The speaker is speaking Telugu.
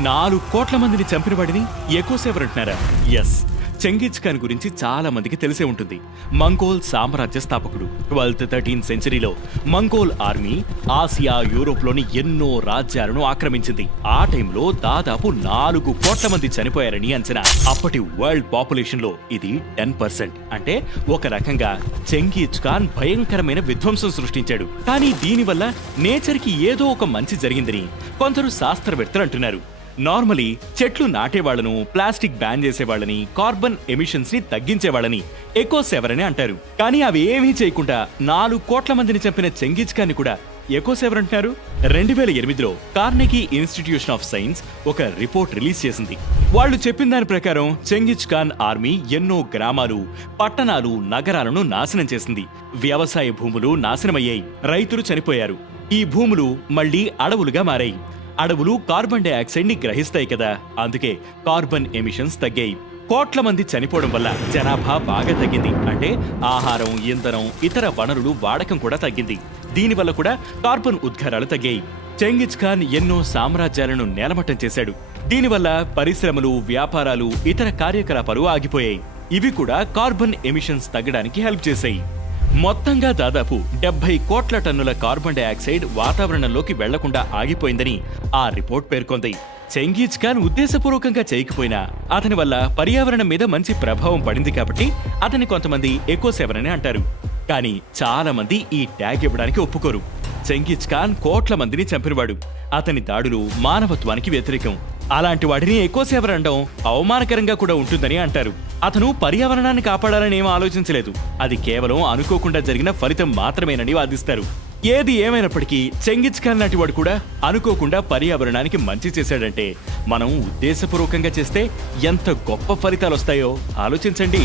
4 కోట్ల మందిని చంపినవాడిని ఎకోస్ అంటున్నారా? ఎస్, చెంగిజ్ ఖాన్ గురించి చాలా మందికి తెలిసే ఉంటుంది. మంగోల్ సామ్రాజ్య స్థాపకుడు. 12th 13th సెంచరీలో మంగోల్ ఆర్మీ ఆసియా, యూరోప్లోని ఎన్నో రాజ్యాలను ఆక్రమించింది. ఆ టైంలో దాదాపు 4 కోట్ల మంది చనిపోయారని అంచనా. అప్పటి వరల్డ్ పాపులేషన్ లో ఇది 10%. అంటే ఒక రకంగా చెంగిజ్ ఖాన్ భయంకరమైన విధ్వంసం సృష్టించాడు. కానీ దీనివల్ల నేచర్ కి ఏదో ఒక మంచి జరిగిందని కొందరు శాస్త్రవేత్తలు అంటున్నారు. నార్మలీ చెట్లు నాటేవాళ్లను, ప్లాస్టిక్ బ్యాన్ చేసేవాళ్ళని, కార్బన్ ఎమిషన్స్ ని తగ్గించేవాళ్ళని ఎకోస్ అని అంటారు. కానీ అవి ఏమీ చేయకుండా 4 కోట్ల మందిని చంపిన చెంగిజ్ ఖాన్ కూడా ఎకోస్ అంటున్నారు. 2008లో కార్నెగీ ఇన్స్టిట్యూషన్ ఆఫ్ సైన్స్ ఒక రిపోర్ట్ రిలీజ్ చేసింది. వాళ్ళు చెప్పిన దాని ప్రకారం చెంగిజ్ ఖాన్ ఆర్మీ ఎన్నో గ్రామాలు, పట్టణాలు, నగరాలను నాశనం చేసింది. వ్యవసాయ భూములు నాశనమయ్యాయి, రైతులు చనిపోయారు. ఈ భూములు మళ్లీ అడవులుగా మారాయి. అడవులు కార్బన్ డైఆక్సైడ్ ని గ్రహిస్తాయి కదా, అందుకే కార్బన్ ఎమిషన్స్ తగ్గాయి. కోట్ల మంది చనిపోవడం వల్ల జనాభా బాగా తగ్గింది. అంటే ఆహారం, ఇంధనం, ఇతర వనరులు వాడకం కూడా తగ్గింది. దీనివల్ల కూడా కార్బన్ ఉద్గారాలు తగ్గాయి. చెంగిజ్ ఖాన్ ఎన్నో సామ్రాజ్యాలను నేలమట్టం చేశాడు. దీనివల్ల పరిశ్రమలు, వ్యాపారాలు, ఇతర కార్యకలాపాలు ఆగిపోయాయి. ఇవి కూడా కార్బన్ ఎమిషన్స్ తగ్గడానికి హెల్ప్ చేశాయి. మొత్తంగా దాదాపు 70 కోట్ల టన్నుల కార్బన్ డైఆక్సైడ్ వాతావరణంలోకి వెళ్లకుండా ఆగిపోయిందని ఆ రిపోర్ట్ పేర్కొంది. చెంగిజ్ ఖాన్ ఉద్దేశపూర్వకంగా చేయకపోయినా అతని వల్ల పర్యావరణం మీద మంచి ప్రభావం పడింది కాబట్టి అతని కొంతమంది ఎకోస్ అని అంటారు. కానీ చాలా మంది ఈ ట్యాగ్ ఇవ్వడానికి ఒప్పుకోరు. చెంగిజ్ ఖాన్ కోట్ల మందిని చంపినవాడు. అతని దాడులు మానవత్వానికి వ్యతిరేకం. అలాంటి వాడిని ఎకోస్ అనడం అవమానకరంగా కూడా ఉంటుందని అంటారు. అతను పర్యావరణాన్ని కాపాడాలని ఏమీ ఆలోచించలేదు. అది కేవలం అనుకోకుండా జరిగిన ఫలితం మాత్రమేనని వాదిస్తారు. ఏది ఏమైనప్పటికీ చెంగిజ్ ఖాన్ లాంటి వాడు కూడా అనుకోకుండా పర్యావరణానికి మంచి చేశాడంటే మనం ఉద్దేశపూర్వకంగా చేస్తే ఎంత గొప్ప ఫలితాలు వస్తాయో ఆలోచించండి.